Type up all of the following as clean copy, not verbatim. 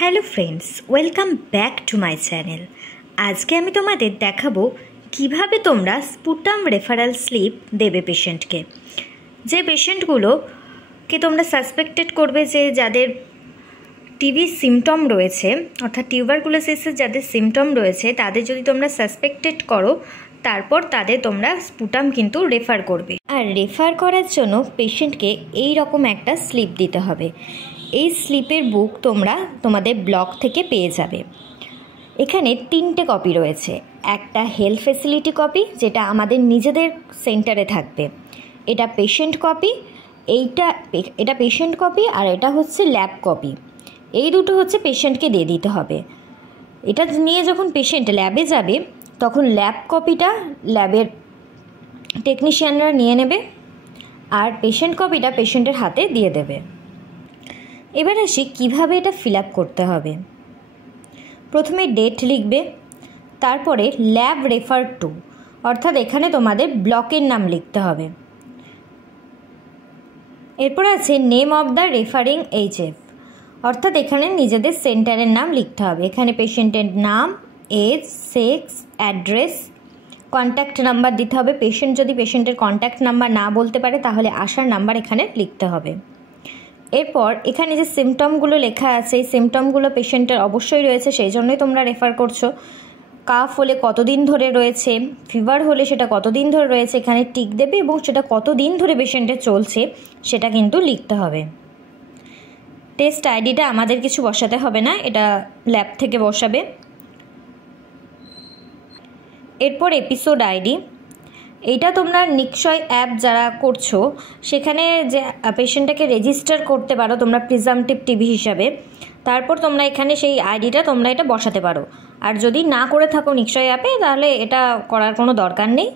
Hello friends, welcome back to my channel. আজকে আমি তোমাদের দেখাবো কিভাবে তোমরা স্পুটাম রেফারাল স্লিপ দেবে পেশেন্টকে। যে পেশেন্টগুলোকে তোমরা সাসপেক্টেড করবে যে যাদের টিবি সিমটম রয়েছে, অর্থাৎ টিউবারকুলোসিসের যাদের সিমটম রয়েছে, তাদের যদি তোমরা সাসপেক্টেড করো, তারপর তাদের তোমরা স্পুটাম কিন্তু রেফার করবে। আর রেফার করার জন্য পেশেন্টকে এই রকম একটা স্লিপ দিতে হবে। এই স্লিপের বুক তোমরা তোমাদের ব্লক থেকে পেয়ে যাবে। এখানে 3টে কপি রয়েছে। একটা হেলথ ফেসিলিটি কপি, যেটা আমাদের নিজেদের সেন্টারে থাকবে। এটা পেশেন্ট কপি, এটা পেশেন্ট কপি, আর এটা হচ্ছে ল্যাব কপি। এই দুটো হচ্ছে পেশেন্টকে দিয়ে দিতে হবে। এটা নিয়ে যখন পেশেন্ট ল্যাবে যাবে, তখন ল্যাব কপিটা ল্যাবের টেকনিশিয়ানরা নিয়ে নেবে, আর পেশেন্ট কপিটা পেশেন্টের হাতে দিয়ে দেবে। এবার আসি কীভাবে এটা ফিল আপ করতে হবে। প্রথমে ডেট লিখবে, তারপরে ল্যাব রেফার টু, অর্থাৎ এখানে তোমাদের ব্লকের নাম লিখতে হবে। এরপর আছে name of the referring HF, অর্থাৎ এখানে নিজেদের সেন্টারের নাম লিখতে হবে। এখানে পেশেন্টের নাম, age, sex, address, contact number দিতে হবে। পেশেন্ট যদি পেশেন্টের কন্ট্যাক্ট নাম্বার না বলতে পারে, তাহলে আসার নাম্বার এখানে লিখতে হবে। এরপর এখানে যে সিমটমগুলো লেখা আছে, এই সিমটমগুলো পেশেন্টের অবশ্যই রয়েছে, সেই জন্যই তোমরা রেফার করছো। কাফ হলে কতদিন ধরে রয়েছে, ফিভার হলে সেটা কতদিন ধরে রয়েছে, এখানে টিক দেবে, এবং সেটা কতদিন ধরে পেশেন্টের চলছে সেটা কিন্তু লিখতে হবে। টেস্ট আইডিটা আমাদের কিছু বসাতে হবে না, এটা ল্যাব থেকে বসাবে। এরপর এপিসোড আইডি, এইটা তোমরা নিশ্চয় অ্যাপ যারা করছো সেখানে যে পেশেন্টটাকে রেজিস্টার করতে পারো তোমরা প্রিজামটিভ টিবি হিসাবে। তারপর তোমরা এখানে সেই আইডিটা তোমরা এটা বসাতে পারো। আর যদি না করে থাকো নিশ্চয় অ্যাপে, তাহলে এটা করার কোনো দরকার নেই,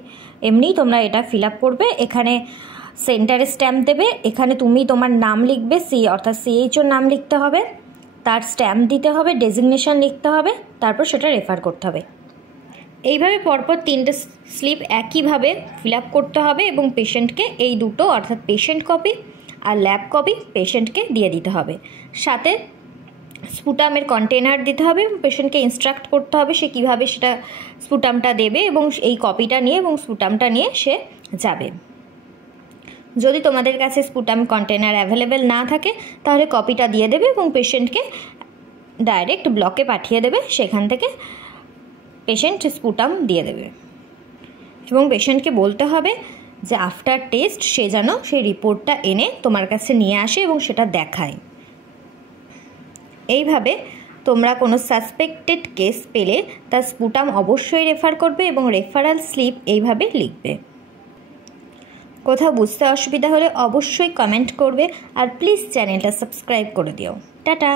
এমনিই তোমরা এটা ফিল আপ করবে। এখানে সেন্টারে স্ট্যাম্প দেবে, এখানে তুমি তোমার নাম লিখবে, অর্থাৎ CHOর নাম লিখতে হবে, তার স্ট্যাম্প দিতে হবে, ডেজিগনেশন লিখতে হবে, তারপর সেটা রেফার করতে হবে। এইভাবে পরপর 3টে স্লিপ একইভাবে ফিল আপ করতে হবে, এবং পেশেন্টকে এই দুটো, অর্থাৎ পেশেন্ট কপি আর ল্যাব কপি পেশেন্টকে দিয়ে দিতে হবে। সাথে স্পুটামের কন্টেনার দিতে হবে, এবং পেশেন্টকে ইনস্ট্রাক্ট করতে হবে সে কীভাবে সেটা স্পুটামটা দেবে, এবং এই কপিটা নিয়ে এবং স্পুটামটা নিয়ে সে যাবে। যদি তোমাদের কাছে স্পুটাম কন্টেনার অ্যাভেলেবেল না থাকে, তাহলে কপিটা দিয়ে দেবে এবং পেশেন্টকে ডাইরেক্ট ব্লকে পাঠিয়ে দেবে, সেখান থেকে পেশেন্ট স্পুটাম দিয়ে দেবে। এবং পেশেন্টকে বলতে হবে যে আফটার টেস্ট সে যেন সেই রিপোর্টটা এনে তোমার কাছে নিয়ে আসে এবং সেটা দেখায়। এইভাবে তোমরা কোনো সাসপেক্টেড কেস পেলে তার স্পুটাম অবশ্যই রেফার করবে, এবং রেফারাল স্লিপ এইভাবে লিখবে। কোথাও বুঝতে অসুবিধা হলে অবশ্যই কমেন্ট করবে, আর প্লিজ চ্যানেলটা সাবস্ক্রাইব করে দিও। টাটা।